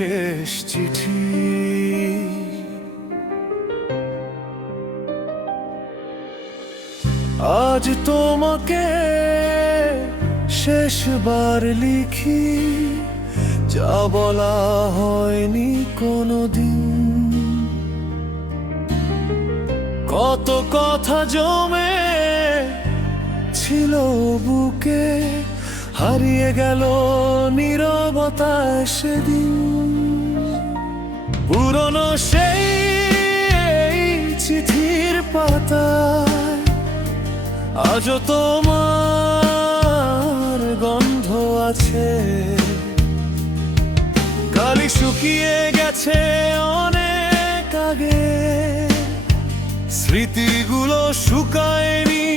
শেষ চিঠি। আজ তোমাকে শেষবার লিখি, যা বলা হয়নি কোনোদিন। কত কথা জমে ছিল বুকে, হারিয়ে গেল নীরবতায় সেদিন। পুরনো সেই চিঠির পাতায় আজও তোমার গন্ধ আছে। কালি শুকিয়ে গেছে অনেক আগে, স্মৃতিগুলো শুকায়নি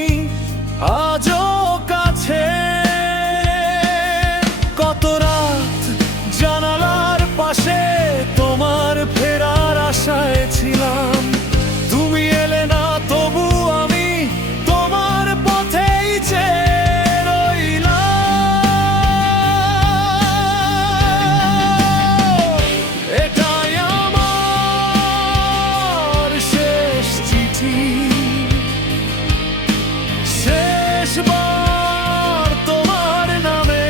আজও কাছে। কত রাত জানালার পাশে তোমার ফেরার আশায় ছিলাম, তুমি এলে না তবু আমি তোমার পথেই চেয়ে রইলাম। এটাই আমার শেষ চিঠি, শেষবার তোমার নামে।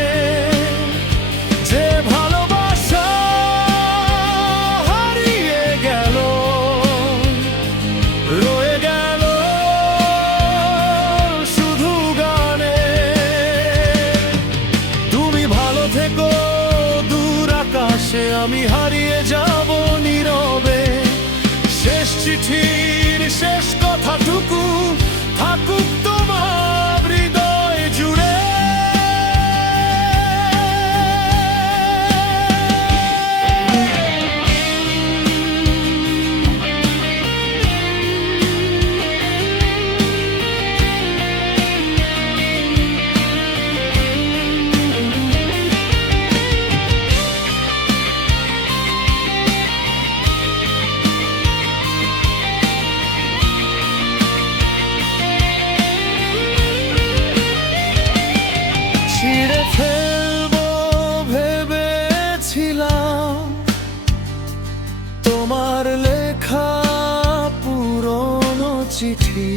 যে ভালোবাসা হারিয়ে গেল, রয়ে গেল শুধু গানে। তুমি ভালো থেকো দূর আকাশে, আমি হারিয়ে যাব নীরবে। শেষ চিঠির শেষ কথাটুকু থাকুক তোমার হৃদয় জুড়ে। ছিঁড়ে ফেলবো ভেবেছিলাম তোমার লেখা পুরনো চিঠি,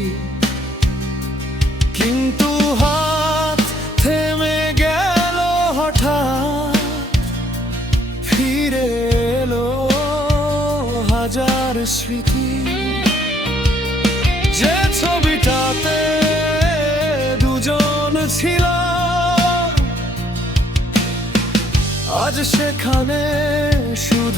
কিন্তু হাত থেমে গেল হঠাৎ। ফিরে এলো হাজার স্মৃতি, যে ছবিটাতে দুজন ছিলাম, আজ সেখানে শুধু